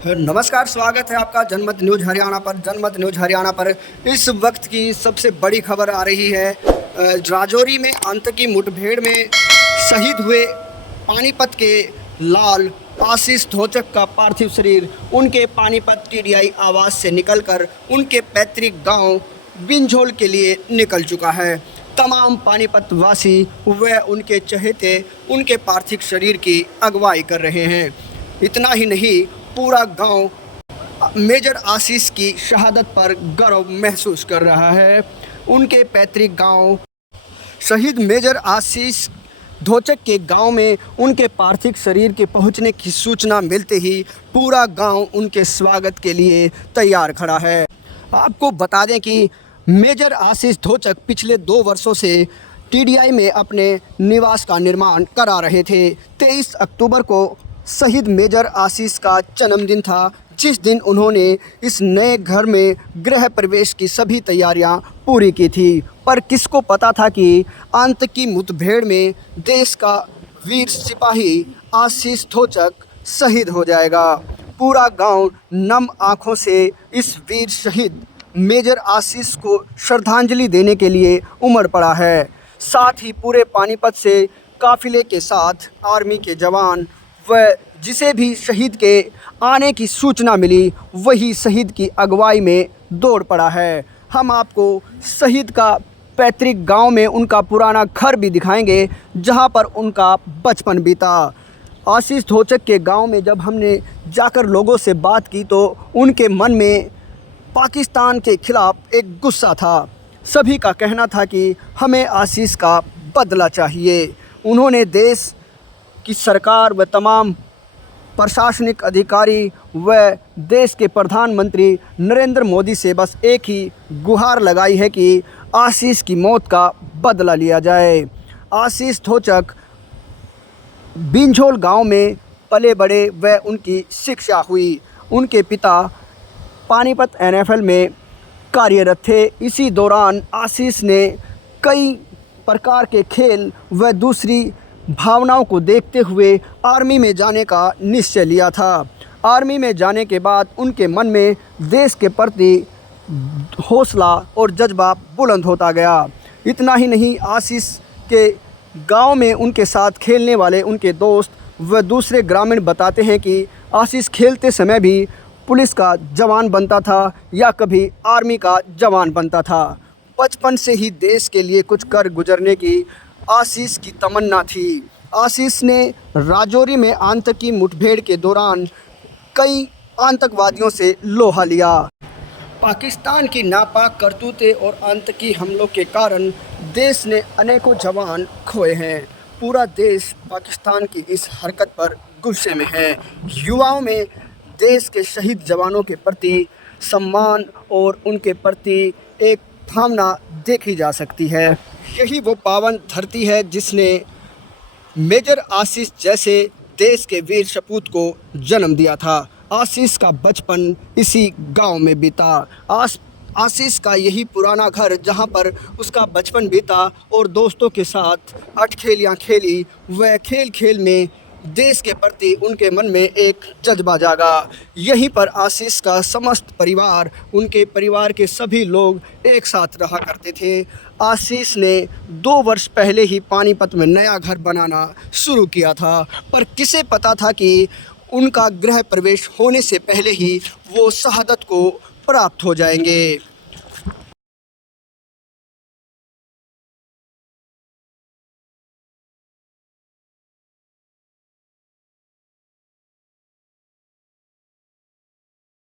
नमस्कार, स्वागत है आपका जनमत न्यूज़ हरियाणा पर। जनमत न्यूज़ हरियाणा पर इस वक्त की सबसे बड़ी खबर आ रही है। राजौरी में आतंकी मुठभेड़ में शहीद हुए पानीपत के लाल आशीष धोचक का पार्थिव शरीर उनके पानीपत टीडीआई आवास से निकलकर उनके पैतृक गांव बिंझोल के लिए निकल चुका है। तमाम पानीपत वासी व उनके चहेते उनके पार्थिव शरीर की अगुवाई कर रहे हैं। इतना ही नहीं, पूरा गांव मेजर आशीष की शहादत पर गर्व महसूस कर रहा है। उनके पैतृक गांव शहीद मेजर आशीष धोचक के गांव में उनके पार्थिव शरीर के पहुंचने की सूचना मिलते ही पूरा गांव उनके स्वागत के लिए तैयार खड़ा है। आपको बता दें कि मेजर आशीष धोचक पिछले 2 वर्षों से टीडीआई में अपने निवास का निर्माण करा रहे थे। 23 अक्टूबर को शहीद मेजर आशीष का जन्मदिन था, जिस दिन उन्होंने इस नए घर में गृह प्रवेश की सभी तैयारियां पूरी की थी। पर किसको पता था कि आतंकी मुठभेड़ में देश का वीर सिपाही आशीष धोचक शहीद हो जाएगा। पूरा गांव नम आँखों से इस वीर शहीद मेजर आशीष को श्रद्धांजलि देने के लिए उमड़ पड़ा है। साथ ही पूरे पानीपत से काफिले के साथ आर्मी के जवान व जिसे भी शहीद के आने की सूचना मिली वही शहीद की अगुवाई में दौड़ पड़ा है। हम आपको शहीद का पैतृक गांव में उनका पुराना घर भी दिखाएंगे, जहां पर उनका बचपन बीता। आशीष धोचक के गांव में जब हमने जाकर लोगों से बात की तो उनके मन में पाकिस्तान के खिलाफ एक गुस्सा था। सभी का कहना था कि हमें आशीष का बदला चाहिए। उन्होंने देश की सरकार व तमाम प्रशासनिक अधिकारी व देश के प्रधानमंत्री नरेंद्र मोदी से बस एक ही गुहार लगाई है कि आशीष की मौत का बदला लिया जाए। आशीष धोचक बिंझोल गांव में पले बड़े व उनकी शिक्षा हुई। उनके पिता पानीपत एनएफएल में कार्यरत थे। इसी दौरान आशीष ने कई प्रकार के खेल व दूसरी भावनाओं को देखते हुए आर्मी में जाने का निश्चय लिया था। आर्मी में जाने के बाद उनके मन में देश के प्रति हौसला और जज्बा बुलंद होता गया। इतना ही नहीं, आशीष के गांव में उनके साथ खेलने वाले उनके दोस्त व दूसरे ग्रामीण बताते हैं कि आशीष खेलते समय भी पुलिस का जवान बनता था या कभी आर्मी का जवान बनता था। बचपन से ही देश के लिए कुछ कर गुजरने की आशीष की तमन्ना थी। आशीष ने राजौरी में आतंकी मुठभेड़ के दौरान कई आतंकवादियों से लोहा लिया। पाकिस्तान की नापाक करतूतें और आतंकी हमलों के कारण देश ने अनेकों जवान खोए हैं। पूरा देश पाकिस्तान की इस हरकत पर गुस्से में है। युवाओं में देश के शहीद जवानों के प्रति सम्मान और उनके प्रति एक भावना देखी जा सकती है। यही वो पावन धरती है जिसने मेजर आशीष जैसे देश के वीर सपूत को जन्म दिया था। आशीष का बचपन इसी गांव में बीता। आशीष का यही पुराना घर जहां पर उसका बचपन बीता और दोस्तों के साथ अठखेलियाँ खेली व खेल खेल में देश के प्रति उनके मन में एक जज्बा जागा। यहीं पर आशीष का समस्त परिवार, उनके परिवार के सभी लोग एक साथ रहा करते थे। आशीष ने 2 वर्ष पहले ही पानीपत में नया घर बनाना शुरू किया था, पर किसे पता था कि उनका गृह प्रवेश होने से पहले ही वो शहादत को प्राप्त हो जाएंगे।